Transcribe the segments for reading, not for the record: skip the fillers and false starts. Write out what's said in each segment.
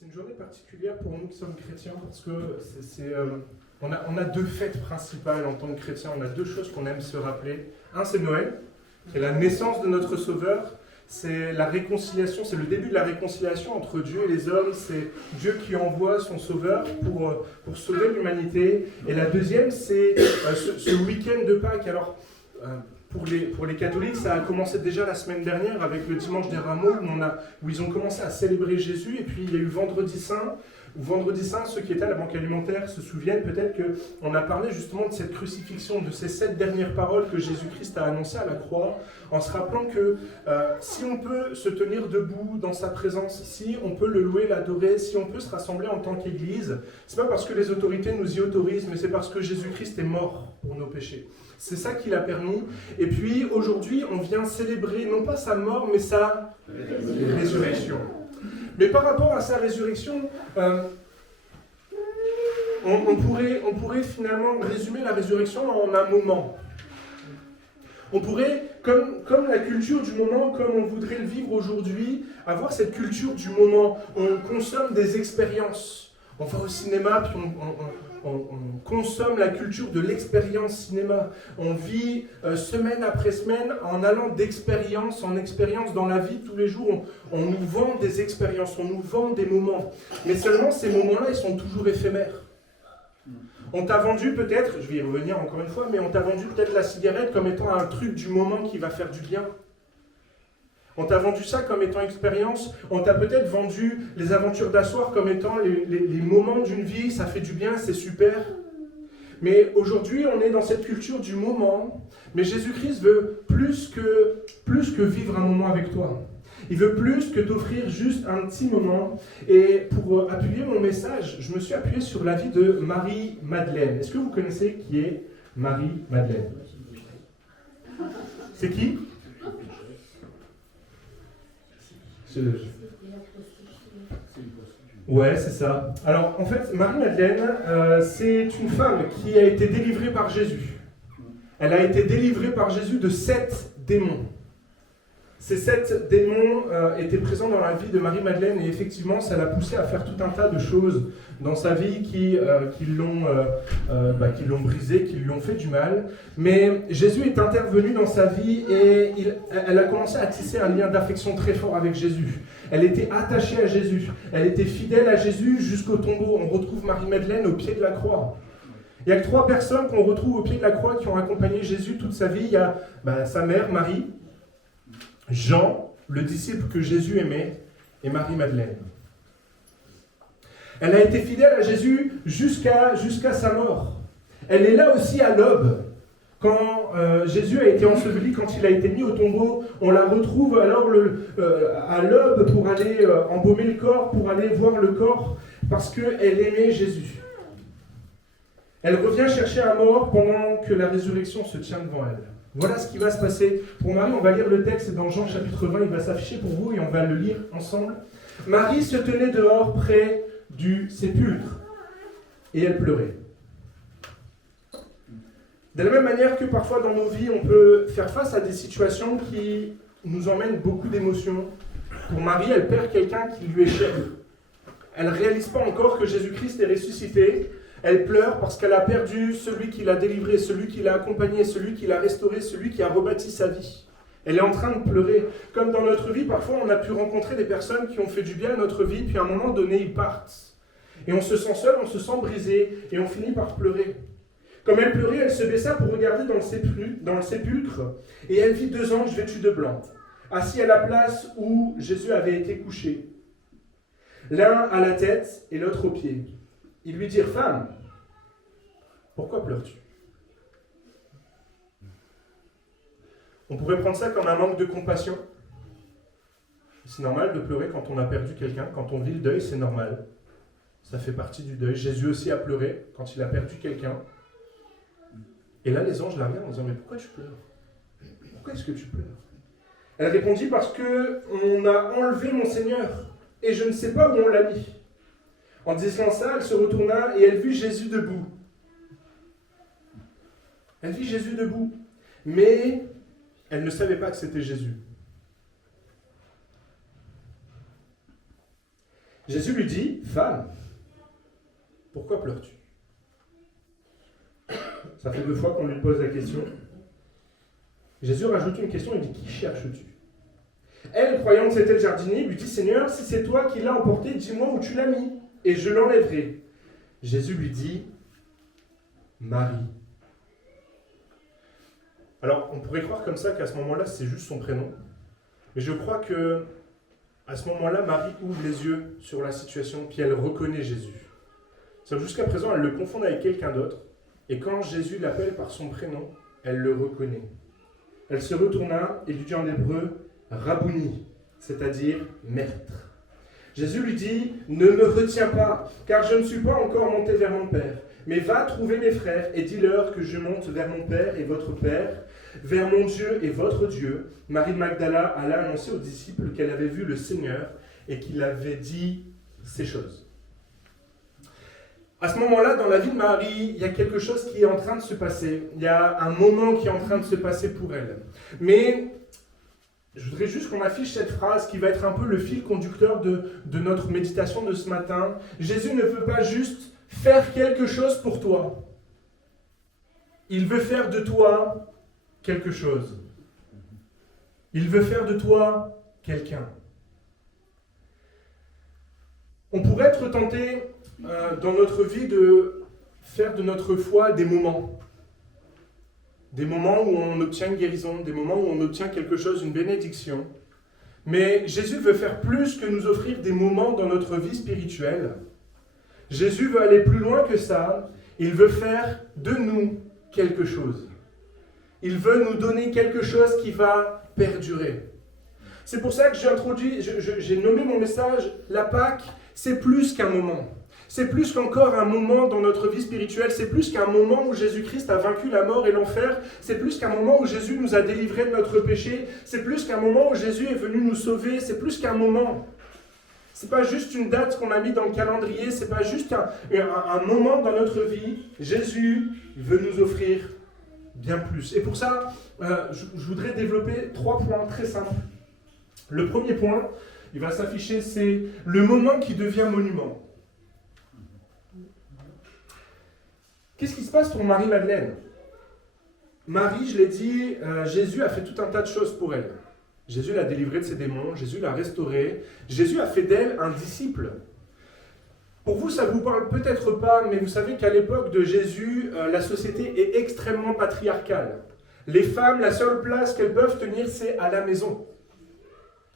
C'est une journée particulière pour nous qui sommes chrétiens parce que on a deux fêtes principales en tant que chrétiens. On a deux choses qu'on aime se rappeler. Un, c'est Noël, qui est la naissance de notre Sauveur. C'est la réconciliation, c'est le début de la réconciliation entre Dieu et les hommes. C'est Dieu qui envoie son Sauveur pour sauver l'humanité. Et la deuxième, c'est ce week-end de Pâques. Alors, pour les catholiques, ça a commencé déjà la semaine dernière avec le dimanche des Rameaux où ils ont commencé à célébrer Jésus. Et puis il y a eu Vendredi Saint. Vendredi Saint, ceux qui étaient à la Banque Alimentaire se souviennent peut-être qu'on a parlé justement de cette crucifixion, de ces 7 dernières paroles que Jésus-Christ a annoncées à la croix, en se rappelant que si on peut se tenir debout dans sa présence, si on peut le louer, l'adorer, si on peut se rassembler en tant qu'Église, c'est pas parce que les autorités nous y autorisent, mais c'est parce que Jésus-Christ est mort pour nos péchés. C'est ça qui l'a permis. Et puis aujourd'hui, on vient célébrer non pas sa mort, mais sa résurrection. Mais par rapport à sa résurrection, on pourrait finalement résumer la résurrection en un moment. On pourrait, comme la culture du moment, comme on voudrait le vivre aujourd'hui, avoir cette culture du moment. On consomme des expériences. On va au cinéma, puis on consomme la culture de l'expérience cinéma. On vit semaine après semaine en allant d'expérience en expérience dans la vie tous les jours. On nous vend des expériences, on nous vend des moments. Mais seulement ces moments-là, ils sont toujours éphémères. On t'a vendu peut-être, je vais y revenir encore une fois, mais on t'a vendu peut-être la cigarette comme étant un truc du moment qui va faire du bien. On t'a vendu ça comme étant expérience. On t'a peut-être vendu les aventures d'asseoir comme étant les moments d'une vie, ça fait du bien, c'est super. Mais aujourd'hui, on est dans cette culture du moment. Mais Jésus-Christ veut plus que vivre un moment avec toi. Il veut plus que t'offrir juste un petit moment. Et pour appuyer mon message, je me suis appuyé sur la vie de Marie-Madeleine. Est-ce que vous connaissez qui est Marie-Madeleine? C'est qui? Ouais, c'est ça. Alors, en fait, Marie-Madeleine, c'est une femme qui a été délivrée par Jésus. Elle a été délivrée par Jésus de 7 démons. Ces 7 démons étaient présents dans la vie de Marie-Madeleine et effectivement, ça l'a poussée à faire tout un tas de choses dans sa vie qui l'ont brisée, qui lui ont fait du mal. Mais Jésus est intervenu dans sa vie et elle a commencé à tisser un lien d'affection très fort avec Jésus. Elle était attachée à Jésus, elle était fidèle à Jésus jusqu'au tombeau. On retrouve Marie-Madeleine au pied de la croix. Il y a que 3 personnes qu'on retrouve au pied de la croix qui ont accompagné Jésus toute sa vie. Il y a sa mère, Marie, Jean, le disciple que Jésus aimait, et Marie-Madeleine. Elle a été fidèle à Jésus jusqu'à sa mort. Elle est là aussi à l'aube. Quand Jésus a été enseveli, quand il a été mis au tombeau, on la retrouve alors à l'aube pour aller embaumer le corps, pour aller voir le corps, parce qu'elle aimait Jésus. Elle revient chercher un mort pendant que la résurrection se tient devant elle. Voilà ce qui va se passer. Pour Marie, on va lire le texte dans Jean chapitre 20, il va s'afficher pour vous et on va le lire ensemble. Marie se tenait dehors près du sépulcre et elle pleurait. De la même manière que parfois dans nos vies, on peut faire face à des situations qui nous emmènent beaucoup d'émotions. Pour Marie, elle perd quelqu'un qui lui est cher. Elle ne réalise pas encore que Jésus-Christ est ressuscité. Elle pleure parce qu'elle a perdu celui qui l'a délivré, celui qui l'a accompagné, celui qui l'a restauré, celui qui a rebâti sa vie. Elle est en train de pleurer. Comme dans notre vie, parfois on a pu rencontrer des personnes qui ont fait du bien à notre vie, puis à un moment donné, ils partent. Et on se sent seul, on se sent brisé, et on finit par pleurer. Comme elle pleurait, elle se baissa pour regarder dans le sépulcre, et elle vit 2 anges vêtus de blanc, assis à la place où Jésus avait été couché. L'un à la tête et l'autre aux pieds. Ils lui dirent « Femme, pourquoi pleures-tu » On pourrait prendre ça comme un manque de compassion. C'est normal de pleurer quand on a perdu quelqu'un, quand on vit le deuil, c'est normal. Ça fait partie du deuil. Jésus aussi a pleuré quand il a perdu quelqu'un. Et là, les anges la regardent en disant « Mais pourquoi tu pleures? Pourquoi est-ce que tu pleures » Elle répondit « Parce qu'on a enlevé mon Seigneur, et je ne sais pas où on l'a mis. » En disant ça, elle se retourna et elle vit Jésus debout. Elle vit Jésus debout. Mais elle ne savait pas que c'était Jésus. Jésus lui dit, femme, pourquoi pleures-tu? Ça fait 2 fois qu'on lui pose la question. Jésus rajoute une question, il dit, qui cherches-tu? Elle, croyant que c'était le jardinier, lui dit, Seigneur, si c'est toi qui l'as emporté, dis-moi où tu l'as mis, et je l'enlèverai. Jésus lui dit, Marie. Alors, on pourrait croire comme ça qu'à ce moment-là, c'est juste son prénom. Mais je crois que à ce moment-là, Marie ouvre les yeux sur la situation, puis elle reconnaît Jésus. Jusqu'à présent, elle le confond avec quelqu'un d'autre, et quand Jésus l'appelle par son prénom, elle le reconnaît. Elle se retourna et lui dit en hébreu, Rabouni, c'est-à-dire maître. Jésus lui dit, ne me retiens pas, car je ne suis pas encore monté vers mon Père, mais va trouver mes frères et dis-leur que je monte vers mon Père et votre Père, vers mon Dieu et votre Dieu. Marie de Magdala alla annoncer aux disciples qu'elle avait vu le Seigneur et qu'il avait dit ces choses. À ce moment-là, dans la vie de Marie, il y a quelque chose qui est en train de se passer. Il y a un moment qui est en train de se passer pour elle. Mais je voudrais juste qu'on affiche cette phrase qui va être un peu le fil conducteur de notre méditation de ce matin. Jésus ne veut pas juste faire quelque chose pour toi. Il veut faire de toi quelque chose. Il veut faire de toi quelqu'un. On pourrait être tenté dans notre vie de faire de notre foi des moments. Des moments où on obtient une guérison, des moments où on obtient quelque chose, une bénédiction. Mais Jésus veut faire plus que nous offrir des moments dans notre vie spirituelle. Jésus veut aller plus loin que ça. Il veut faire de nous quelque chose. Il veut nous donner quelque chose qui va perdurer. C'est pour ça que j'ai nommé mon message « La Pâque, c'est plus qu'un moment ». C'est plus qu'encore un moment dans notre vie spirituelle, c'est plus qu'un moment où Jésus-Christ a vaincu la mort et l'enfer, c'est plus qu'un moment où Jésus nous a délivrés de notre péché, c'est plus qu'un moment où Jésus est venu nous sauver, c'est plus qu'un moment. C'est pas juste une date qu'on a mis dans le calendrier, c'est pas juste un moment dans notre vie. Jésus veut nous offrir bien plus. Et pour ça, je voudrais développer 3 points très simples. Le premier point, il va s'afficher, c'est le moment qui devient monument. Qu'est-ce qui se passe pour Marie-Madeleine? Marie, je l'ai dit, Jésus a fait tout un tas de choses pour elle. Jésus l'a délivrée de ses démons, Jésus l'a restaurée, Jésus a fait d'elle un disciple. Pour vous, ça ne vous parle peut-être pas, mais vous savez qu'à l'époque de Jésus, la société est extrêmement patriarcale. Les femmes, la seule place qu'elles peuvent tenir, c'est à la maison.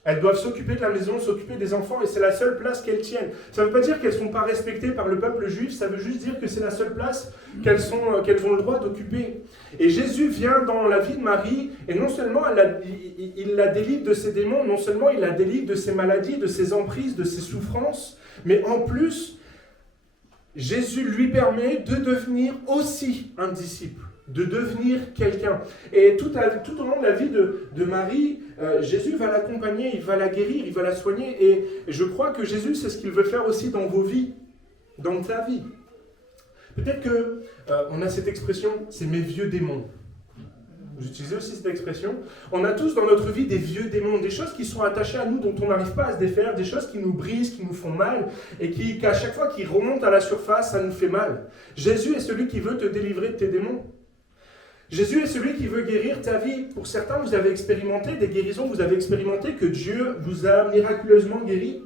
Elles doivent s'occuper de la maison, s'occuper des enfants, et c'est la seule place qu'elles tiennent. Ça ne veut pas dire qu'elles ne sont pas respectées par le peuple juif, ça veut juste dire que c'est la seule place qu'elles ont le droit d'occuper. Et Jésus vient dans la vie de Marie, et non seulement il la délivre de ses démons, non seulement il la délivre de ses maladies, de ses emprises, de ses souffrances, mais en plus, Jésus lui permet de devenir aussi un disciple, de devenir quelqu'un. Et tout au long de la vie de Marie, Jésus va l'accompagner, il va la guérir, il va la soigner. Et je crois que Jésus, c'est ce qu'il veut faire aussi dans vos vies, dans ta vie. Peut-être qu'on a cette expression, c'est mes vieux démons. Vous utilisez aussi cette expression. On a tous dans notre vie des vieux démons, des choses qui sont attachées à nous, dont on n'arrive pas à se défaire, des choses qui nous brisent, qui nous font mal, et qu'à chaque fois qu'ils remontent à la surface, ça nous fait mal. Jésus est celui qui veut te délivrer de tes démons. Jésus est celui qui veut guérir ta vie. Pour certains, vous avez expérimenté des guérisons, vous avez expérimenté que Dieu vous a miraculeusement guéri.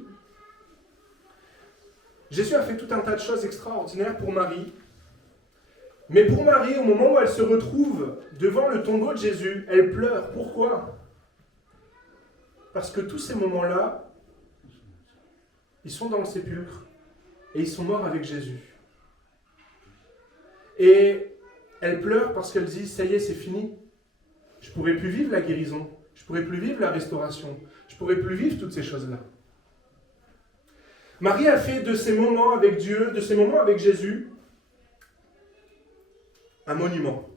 Jésus a fait tout un tas de choses extraordinaires pour Marie. Mais pour Marie, au moment où elle se retrouve devant le tombeau de Jésus, elle pleure. Pourquoi? Parce que tous ces moments-là, ils sont dans le sépulcre et ils sont morts avec Jésus. Et elle pleure parce qu'elle dit, ça y est, c'est fini. Je ne pourrai plus vivre la guérison. Je ne pourrai plus vivre la restauration. Je ne pourrai plus vivre toutes ces choses-là. Marie a fait de ces moments avec Dieu, de ces moments avec Jésus, un monument.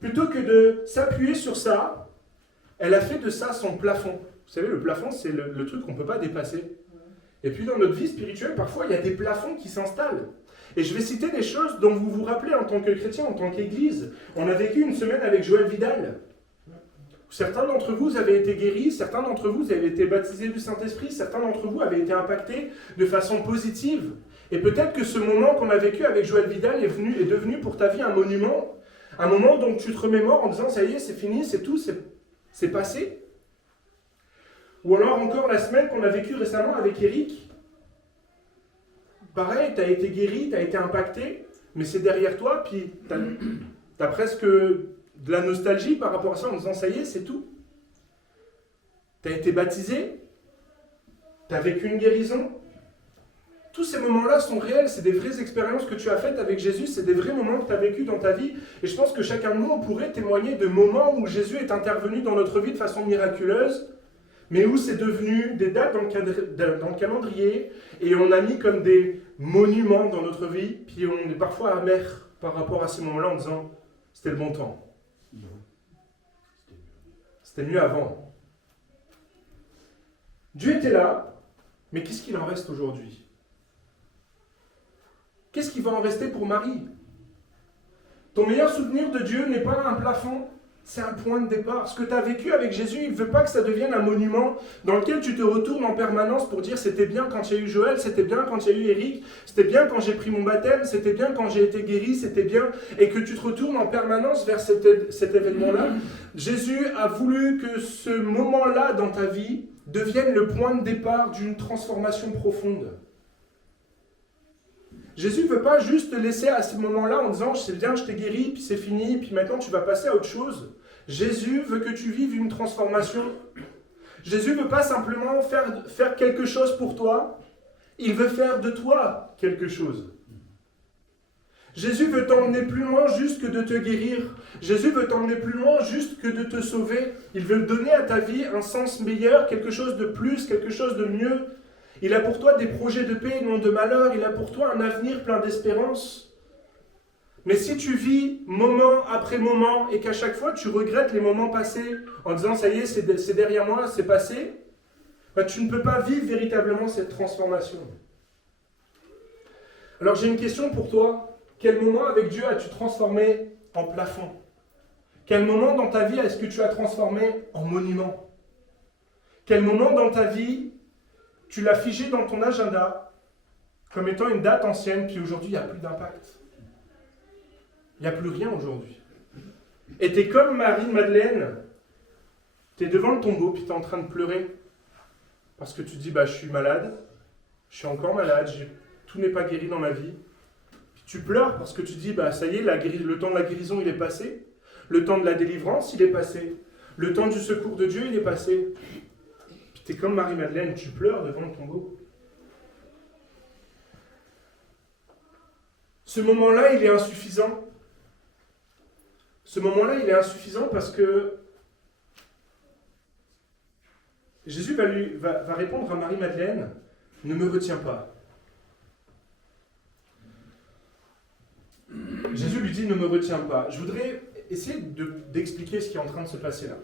Plutôt que de s'appuyer sur ça, elle a fait de ça son plafond. Vous savez, le plafond, c'est le truc qu'on ne peut pas dépasser. Et puis dans notre vie spirituelle, parfois, il y a des plafonds qui s'installent. Et je vais citer des choses dont vous vous rappelez en tant que chrétien, en tant qu'église. On a vécu une semaine avec Joël Vidal. Certains d'entre vous avez été guéris, certains d'entre vous avez été baptisés du Saint-Esprit, certains d'entre vous avez été impactés de façon positive. Et peut-être que ce moment qu'on a vécu avec Joël Vidal est devenu pour ta vie un monument, un moment dont tu te remémores en disant ça y est, c'est fini, c'est tout, c'est passé. Ou alors encore la semaine qu'on a vécue récemment avec Eric. Pareil, tu as été guéri, tu as été impacté, mais c'est derrière toi, puis tu as presque de la nostalgie par rapport à ça en disant ça y est, c'est tout. Tu as été baptisé, tu as vécu une guérison. Tous ces moments-là sont réels, c'est des vraies expériences que tu as faites avec Jésus, c'est des vrais moments que tu as vécu dans ta vie. Et je pense que chacun de nous, on pourrait témoigner de moments où Jésus est intervenu dans notre vie de façon miraculeuse, mais où c'est devenu des dates dans le calendrier, et on a mis comme des monuments dans notre vie, puis on est parfois amer par rapport à ces moments-là en disant « c'était le bon temps ». C'était mieux avant. Dieu était là, mais qu'est-ce qu'il en reste aujourd'hui? Qu'est-ce qui va en rester pour Marie? Ton meilleur souvenir de Dieu n'est pas un plafond, c'est un point de départ. Ce que tu as vécu avec Jésus, il ne veut pas que ça devienne un monument dans lequel tu te retournes en permanence pour dire c'était bien quand il y a eu Joël, c'était bien quand il y a eu Eric, c'était bien quand j'ai pris mon baptême, c'était bien quand j'ai été guéri, c'était bien, et que tu te retournes en permanence vers cet événement-là. Jésus a voulu que ce moment-là dans ta vie devienne le point de départ d'une transformation profonde. Jésus ne veut pas juste te laisser à ce moment-là en disant « c'est bien, je t'ai guéri, puis c'est fini, puis maintenant tu vas passer à autre chose ». Jésus veut que tu vives une transformation. Jésus ne veut pas simplement faire quelque chose pour toi, il veut faire de toi quelque chose. Jésus veut t'emmener plus loin juste que de te guérir. Jésus veut t'emmener plus loin juste que de te sauver. Il veut donner à ta vie un sens meilleur, quelque chose de plus, quelque chose de mieux. Il a pour toi des projets de paix et non de malheur. Il a pour toi un avenir plein d'espérance. Mais si tu vis moment après moment et qu'à chaque fois tu regrettes les moments passés en disant « ça y est, c'est derrière moi, c'est passé », bah, tu ne peux pas vivre véritablement cette transformation. Alors j'ai une question pour toi. Quel moment avec Dieu as-tu transformé en plafond? Quel moment dans ta vie est-ce que tu as transformé en monument? Quel moment dans ta vie tu l'as figé dans ton agenda comme étant une date ancienne, puis aujourd'hui il n'y a plus d'impact? Il n'y a plus rien aujourd'hui. Et tu es comme Marie-Madeleine, tu es devant le tombeau, puis tu es en train de pleurer. Parce que tu te dis, je suis malade, je suis encore malade, tout n'est pas guéri dans ma vie. Puis tu pleures parce que tu te dis, ça y est, le temps de la guérison, il est passé. Le temps de la délivrance, il est passé. Le temps du secours de Dieu, il est passé. Puis tu es comme Marie-Madeleine, tu pleures devant le tombeau. Ce moment-là, il est insuffisant. Ce moment-là, il est insuffisant parce que Jésus va répondre à Marie-Madeleine, « Ne me retiens pas. » Jésus lui dit « Ne me retiens pas. » Je voudrais essayer d'expliquer ce qui est en train de se passer là.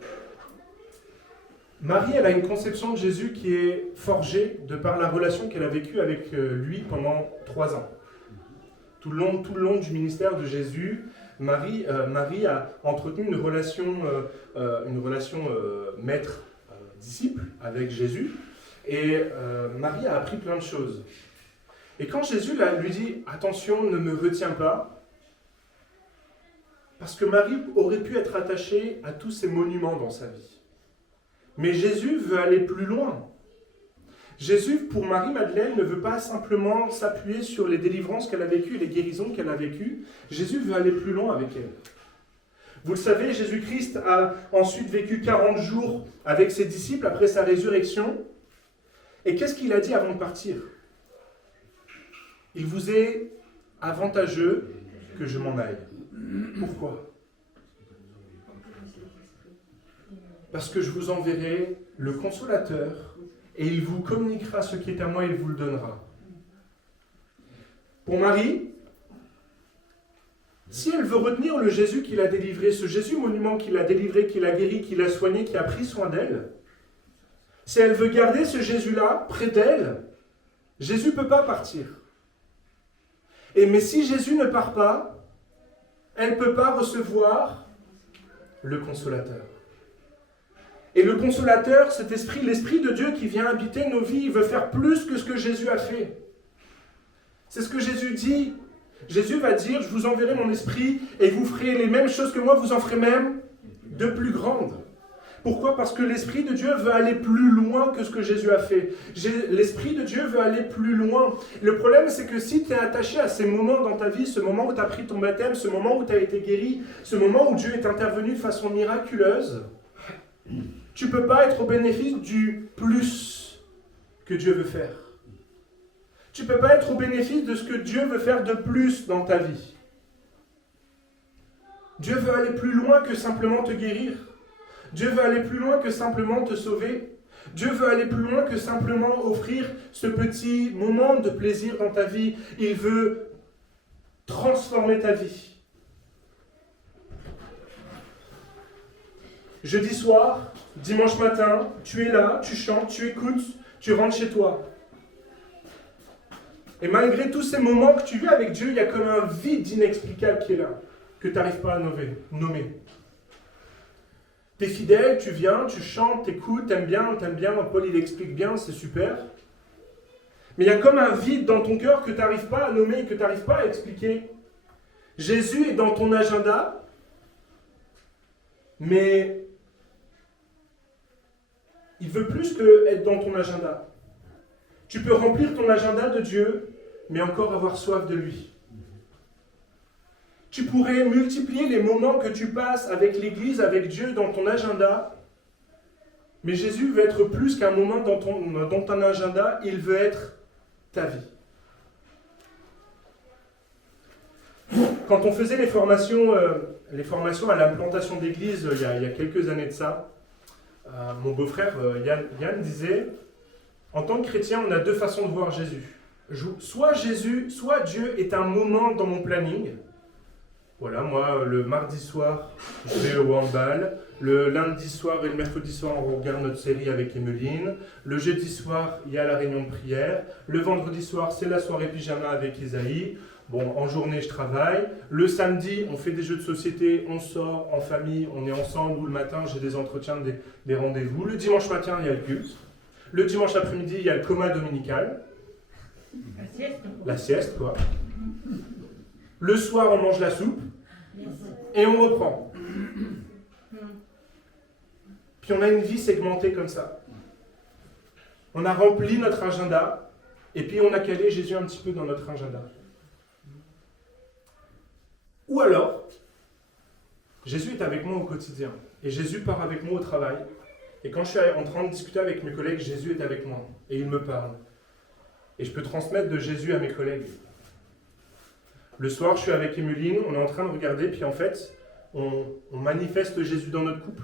Marie, elle a une conception de Jésus qui est forgée de par la relation qu'elle a vécue avec lui pendant 3 ans. Tout le long du ministère de Jésus, Marie a entretenu une relation maître-disciple avec Jésus, et Marie a appris plein de choses. Et quand Jésus lui dit « Attention, ne me retiens pas », parce que Marie aurait pu être attachée à tous ces monuments dans sa vie. Mais Jésus veut aller plus loin. Jésus, pour Marie-Madeleine, ne veut pas simplement s'appuyer sur les délivrances qu'elle a vécues et les guérisons qu'elle a vécues. Jésus veut aller plus loin avec elle. Vous le savez, Jésus-Christ a ensuite vécu 40 jours avec ses disciples après sa résurrection. Et qu'est-ce qu'il a dit avant de partir? Il vous est avantageux que je m'en aille. Pourquoi? Parce que je vous enverrai le Consolateur, et il vous communiquera ce qui est à moi et il vous le donnera. Pour Marie, si elle veut retenir le Jésus qui l'a délivré, ce Jésus monument qui l'a délivré, qui l'a guéri, qui l'a soigné, qui a pris soin d'elle, si elle veut garder ce Jésus-là près d'elle, Jésus ne peut pas partir. Mais si Jésus ne part pas, elle ne peut pas recevoir le Consolateur. Et le consolateur, cet esprit, l'esprit de Dieu qui vient habiter nos vies, il veut faire plus que ce que Jésus a fait. C'est ce que Jésus dit. Jésus va dire, je vous enverrai mon esprit et vous ferez les mêmes choses que moi, vous en ferez même de plus grandes. Pourquoi? Parce que l'Esprit de Dieu veut aller plus loin que ce que Jésus a fait. L'Esprit de Dieu veut aller plus loin. Le problème, c'est que si tu es attaché à ces moments dans ta vie, ce moment où tu as pris ton baptême, ce moment où tu as été guéri, ce moment où Dieu est intervenu de façon miraculeuse, tu ne peux pas être au bénéfice du plus que Dieu veut faire. Tu ne peux pas être au bénéfice de ce que Dieu veut faire de plus dans ta vie. Dieu veut aller plus loin que simplement te guérir. Dieu veut aller plus loin que simplement te sauver. Dieu veut aller plus loin que simplement offrir ce petit moment de plaisir dans ta vie. Il veut transformer ta vie. Jeudi soir, dimanche matin, tu es là, tu chantes, tu écoutes, tu rentres chez toi. Et malgré tous ces moments que tu vis avec Dieu, il y a comme un vide inexplicable qui est là, que tu n'arrives pas à nommer. Tu es fidèle, tu viens, tu chantes, tu écoutes, t'aimes bien, Paul il explique bien, c'est super. Mais il y a comme un vide dans ton cœur que tu n'arrives pas à nommer, que tu n'arrives pas à expliquer. Jésus est dans ton agenda, mais il veut plus que être dans ton agenda. Tu peux remplir ton agenda de Dieu, mais encore avoir soif de lui. Tu pourrais multiplier les moments que tu passes avec l'Église, avec Dieu dans ton agenda, mais Jésus veut être plus qu'un moment dans ton agenda, il veut être ta vie. Quand on faisait les formations à l'implantation d'église il y a quelques années de ça, mon beau-frère Yann disait, en tant que chrétien, on a deux façons de voir Jésus. Soit Jésus, soit Dieu est un moment dans mon planning. Voilà, moi, le mardi soir, je vais au handball. Le lundi soir et le mercredi soir, on regarde notre série avec Emeline. Le jeudi soir, il y a la réunion de prière. Le vendredi soir, c'est la soirée pyjama avec Isaïe. Bon, en journée, je travaille. Le samedi, on fait des jeux de société, on sort en famille, on est ensemble. Ou le matin, j'ai des entretiens, des rendez-vous. Le dimanche matin, il y a le culte. Le dimanche après-midi, il y a le coma dominical. La sieste, quoi. Le soir, on mange la soupe. Et on reprend. Puis on a une vie segmentée comme ça. On a rempli notre agenda. Et puis on a calé Jésus un petit peu dans notre agenda. Ou alors, Jésus est avec moi au quotidien. Et Jésus part avec moi au travail. Et quand je suis en train de discuter avec mes collègues, Jésus est avec moi. Et il me parle. Et je peux transmettre de Jésus à mes collègues. Le soir, je suis avec Emeline, on est en train de regarder, puis en fait, on manifeste Jésus dans notre couple.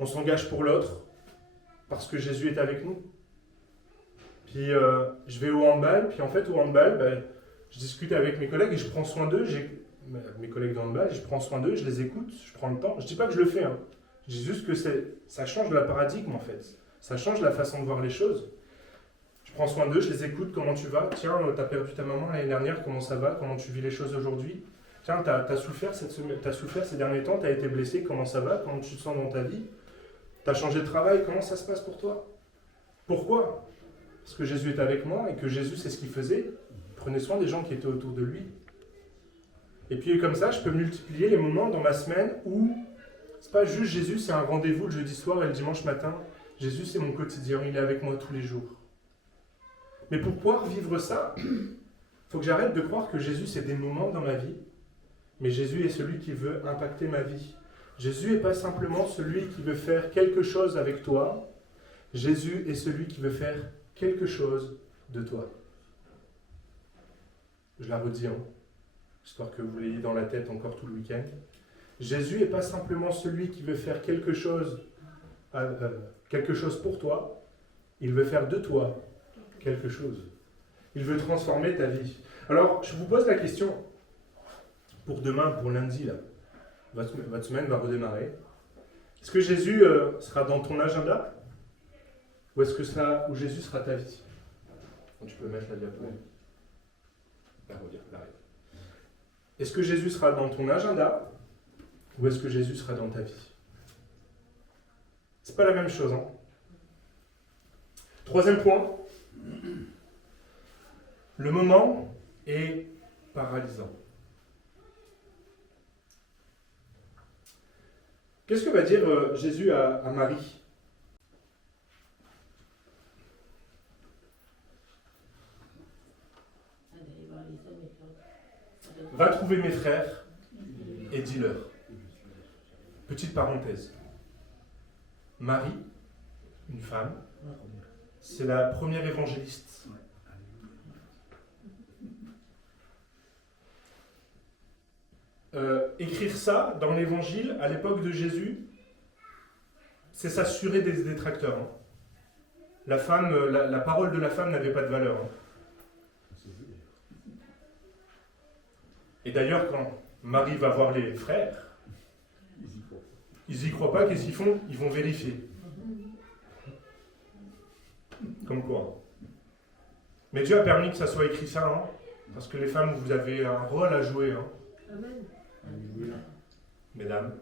On s'engage pour l'autre, parce que Jésus est avec nous. Puis je vais au handball, puis en fait, au handball, je discute avec mes collègues et je prends soin d'eux. Mes collègues de handball, je prends soin d'eux, je les écoute, je prends le temps. Je ne dis pas que je le fais, hein. Je dis juste que ça change le paradigme, en fait. Ça change la façon de voir les choses. Je prends soin d'eux, je les écoute, comment tu vas? Tiens, tu as perdu ta maman l'année dernière, comment ça va? Comment tu vis les choses aujourd'hui? Tiens, tu as souffert ces derniers temps, tu as été blessé, comment ça va? Comment tu te sens dans ta vie? Tu as changé de travail, comment ça se passe pour toi? Pourquoi? Parce que Jésus est avec moi et que Jésus, c'est ce qu'il faisait. Il prenait soin des gens qui étaient autour de lui. Et puis comme ça, je peux multiplier les moments dans ma semaine où c'est pas juste Jésus, c'est un rendez-vous le jeudi soir et le dimanche matin. Jésus, c'est mon quotidien, il est avec moi tous les jours. Mais pour pouvoir vivre ça, il faut que j'arrête de croire que Jésus, c'est des moments dans ma vie, mais Jésus est celui qui veut impacter ma vie. Jésus n'est pas simplement celui qui veut faire quelque chose avec toi. Jésus est celui qui veut faire quelque chose de toi. Je la redis, histoire que vous l'ayez dans la tête encore tout le week-end. Jésus n'est pas simplement celui qui veut faire quelque chose pour toi. Il veut faire de toi quelque chose. Il veut transformer ta vie. Alors, je vous pose la question pour demain, pour lundi, là. Votre semaine va redémarrer. Est-ce que Jésus sera dans ton agenda? Ou est-ce que Jésus sera ta vie? Tu peux mettre la diapo. Est-ce que Jésus sera dans ton agenda? Ou est-ce que Jésus sera dans ta vie? C'est pas la même chose. Hein. Troisième point. Le moment est paralysant. Qu'est-ce que va dire Jésus à Marie ? Va trouver mes frères et dis-leur. Petite parenthèse. Marie, une femme, c'est la première évangéliste. Écrire ça dans l'évangile à l'époque de Jésus, c'est s'assurer des détracteurs. Hein. La femme, la parole de la femme n'avait pas de valeur. Hein. Et d'ailleurs, quand Marie va voir les frères, ils y croient pas, qu'est-ce qu'ils font ? Ils vont vérifier. Comme quoi. Mais Dieu a permis que ça soit écrit ça, hein, parce que les femmes, vous avez un rôle à jouer. Hein. Amen. Mesdames.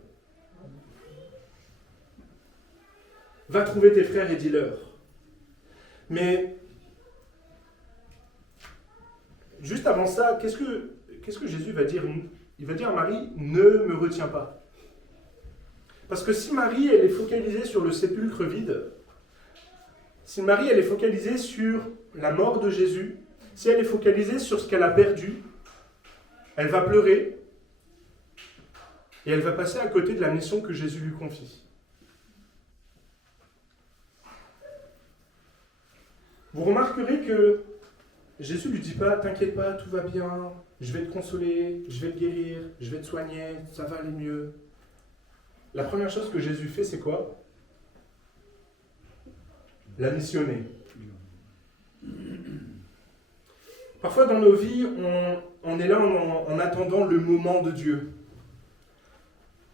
Va trouver tes frères et dis-leur. Mais, juste avant ça, qu'est-ce que Jésus va dire ? Il va dire à Marie, ne me retiens pas. Parce que si Marie, elle est focalisée sur le sépulcre vide, si Marie, elle est focalisée sur la mort de Jésus, si elle est focalisée sur ce qu'elle a perdu, elle va pleurer et elle va passer à côté de la mission que Jésus lui confie. Vous remarquerez que Jésus ne lui dit pas « T'inquiète pas, tout va bien, je vais te consoler, je vais te guérir, je vais te soigner, ça va aller mieux. » La première chose que Jésus fait, c'est quoi ? La missionner. Parfois dans nos vies, on est là en attendant le moment de Dieu.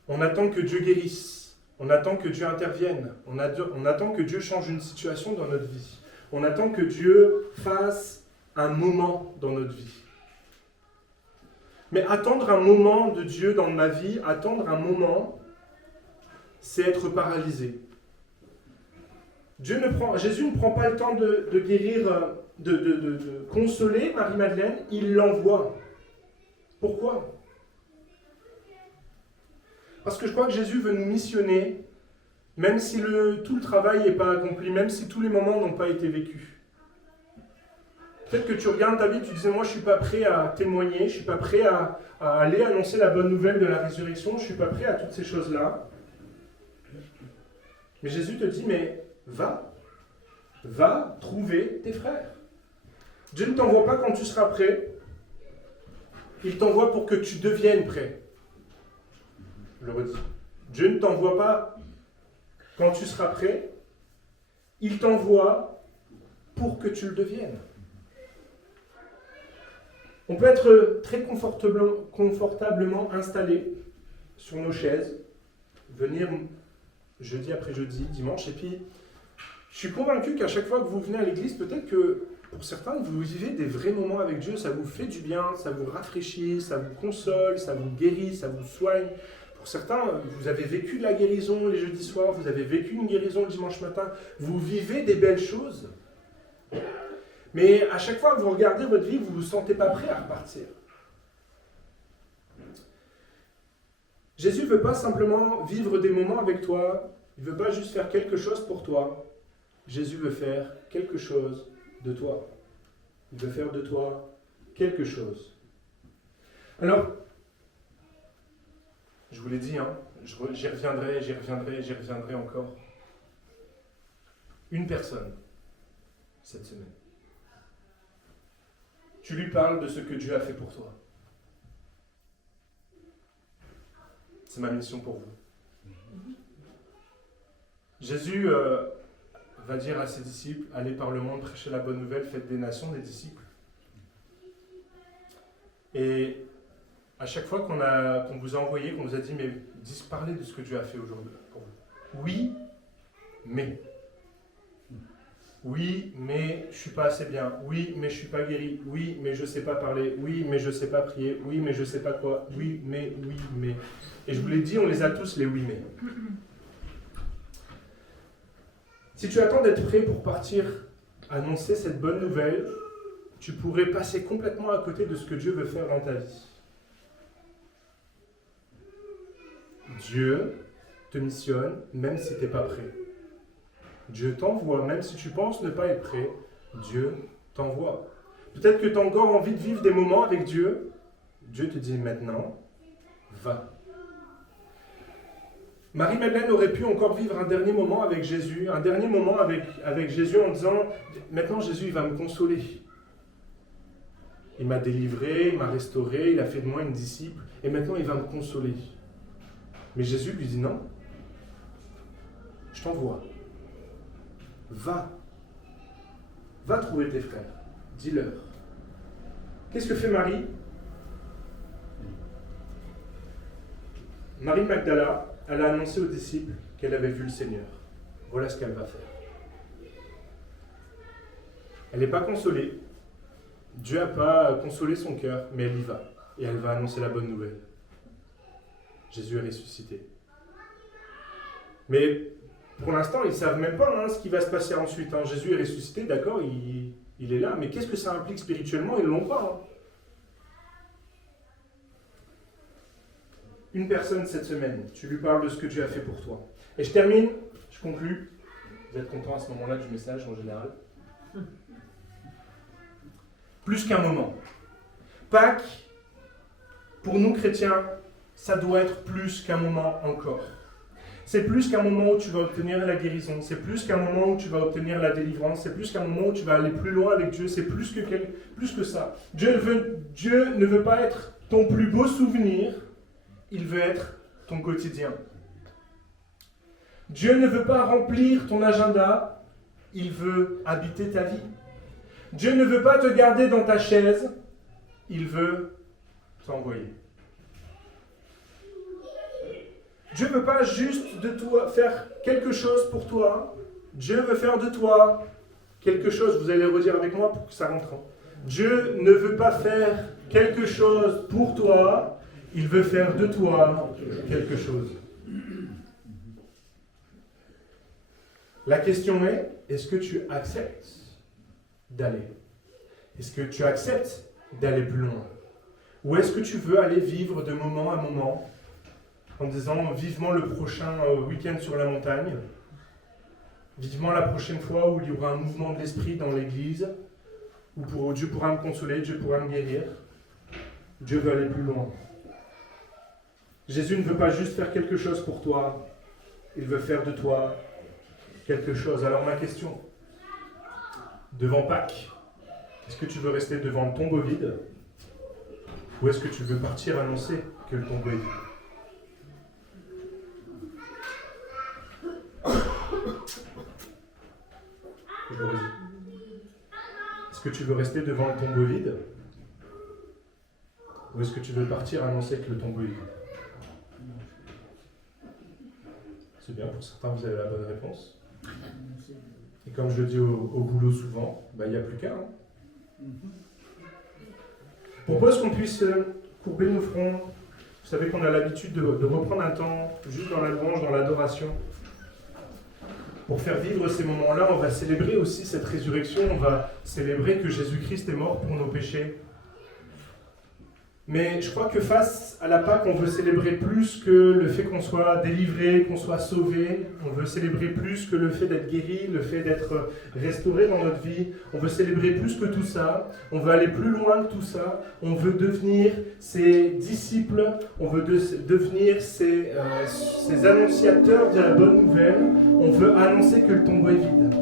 On attend que Dieu guérisse. On attend que Dieu intervienne. On attend que Dieu change une situation dans notre vie. On attend que Dieu fasse un moment dans notre vie. Mais attendre un moment de Dieu dans ma vie, attendre un moment, c'est être paralysé. Jésus ne prend pas le temps de guérir, de consoler Marie-Madeleine, il l'envoie. Pourquoi ? Parce que je crois que Jésus veut nous missionner, même si tout le travail n'est pas accompli, même si tous les moments n'ont pas été vécus. Peut-être que tu regardes ta vie, tu disais, moi je ne suis pas prêt à témoigner, je ne suis pas prêt à aller annoncer la bonne nouvelle de la résurrection, je ne suis pas prêt à toutes ces choses-là. Mais Jésus te dit, mais va trouver tes frères. Dieu ne t'envoie pas quand tu seras prêt, il t'envoie pour que tu deviennes prêt. Je le redis. Dieu ne t'envoie pas quand tu seras prêt, il t'envoie pour que tu le deviennes. On peut être très confortablement installé sur nos chaises, venir jeudi après jeudi, dimanche, et puis je suis convaincu qu'à chaque fois que vous venez à l'église, peut-être que pour certains, vous vivez des vrais moments avec Dieu, ça vous fait du bien, ça vous rafraîchit, ça vous console, ça vous guérit, ça vous soigne. Pour certains, vous avez vécu de la guérison les jeudis soirs, vous avez vécu une guérison le dimanche matin, vous vivez des belles choses. Mais à chaque fois que vous regardez votre vie, vous ne vous sentez pas prêt à repartir. Jésus ne veut pas simplement vivre des moments avec toi, il ne veut pas juste faire quelque chose pour toi. Jésus veut faire quelque chose de toi. Il veut faire de toi quelque chose. Alors, je vous l'ai dit, hein, j'y reviendrai encore. Une personne, cette semaine. Tu lui parles de ce que Dieu a fait pour toi. C'est ma mission pour vous. Jésus va dire à ses disciples, allez par le monde, prêchez la bonne nouvelle, faites des nations des disciples. Et à chaque fois qu'on vous a envoyé, qu'on vous a dit, mais parlez de ce que Dieu a fait aujourd'hui pour vous. Oui, mais je ne suis pas assez bien. Oui, mais je ne suis pas guéri. Oui, mais je ne sais pas parler. Oui, mais je ne sais pas prier. Oui, mais je ne sais pas quoi. Oui, mais. Et je vous l'ai dit, on les a tous, les oui, mais. Si tu attends d'être prêt pour partir annoncer cette bonne nouvelle, tu pourrais passer complètement à côté de ce que Dieu veut faire dans ta vie. Dieu te missionne même si tu n'es pas prêt. Dieu t'envoie, même si tu penses ne pas être prêt, Dieu t'envoie. Peut-être que tu as encore envie de vivre des moments avec Dieu. Dieu te dit maintenant, va. Marie-Madeleine aurait pu encore vivre un dernier moment avec Jésus, un dernier moment avec Jésus en disant, maintenant Jésus il va me consoler. Il m'a délivré, il m'a restauré, il a fait de moi une disciple, et maintenant il va me consoler. Mais Jésus lui dit non, je t'envoie. Va trouver tes frères, dis-leur. Qu'est-ce que fait Marie? Marie Magdala, elle a annoncé aux disciples qu'elle avait vu le Seigneur. Voilà ce qu'elle va faire. Elle n'est pas consolée. Dieu n'a pas consolé son cœur, mais elle y va. Et elle va annoncer la bonne nouvelle. Jésus est ressuscité. Mais pour l'instant, ils ne savent même pas ce qui va se passer ensuite. Jésus est ressuscité, d'accord, il est là, mais qu'est-ce que ça implique spirituellement? Ils ne l'ont pas. Une personne cette semaine, tu lui parles de ce que Dieu a fait pour toi. Et je termine, je conclue. Vous êtes content à ce moment-là du message en général. Plus qu'un moment. Pâques, pour nous chrétiens, ça doit être plus qu'un moment encore. C'est plus qu'un moment où tu vas obtenir la guérison, c'est plus qu'un moment où tu vas obtenir la délivrance, c'est plus qu'un moment où tu vas aller plus loin avec Dieu, c'est plus que ça. Dieu ne veut pas être ton plus beau souvenir, il veut être ton quotidien. Dieu ne veut pas remplir ton agenda, il veut habiter ta vie. Dieu ne veut pas te garder dans ta chaise, il veut t'envoyer. Dieu ne veut pas juste de toi faire quelque chose pour toi. Dieu veut faire de toi quelque chose. Vous allez le redire avec moi pour que ça rentre. Dieu ne veut pas faire quelque chose pour toi. Il veut faire de toi quelque chose. La question est, est-ce que tu acceptes d'aller? Est-ce que tu acceptes d'aller plus loin? Ou est-ce que tu veux aller vivre de moment à moment en disant vivement le prochain week-end sur la montagne, vivement la prochaine fois où il y aura un mouvement de l'esprit dans l'église, où Dieu pourra me consoler, Dieu pourra me guérir. Dieu veut aller plus loin. Jésus ne veut pas juste faire quelque chose pour toi, il veut faire de toi quelque chose. Alors ma question, devant Pâques, est-ce que tu veux rester devant le tombeau vide ou est-ce que tu veux partir annoncer que le tombeau est vide? Est-ce que tu veux rester devant le tombeau vide ou est-ce que tu veux partir annoncer que le tombeau est vide? C'est bien, pour certains vous avez la bonne réponse. Et comme je le dis au boulot souvent, il n'y a plus qu'à. Je propose qu'on puisse courber nos fronts. Vous savez qu'on a l'habitude de reprendre un temps juste dans la louange, dans l'adoration. Pour faire vivre ces moments-là, on va célébrer aussi cette résurrection, on va célébrer que Jésus-Christ est mort pour nos péchés. Mais je crois que face à la Pâque, on veut célébrer plus que le fait qu'on soit délivré, qu'on soit sauvé. On veut célébrer plus que le fait d'être guéri, le fait d'être restauré dans notre vie. On veut célébrer plus que tout ça. On veut aller plus loin que tout ça. On veut devenir ses disciples. On veut devenir ses annonciateurs de la bonne nouvelle. On veut annoncer que le tombeau est vide.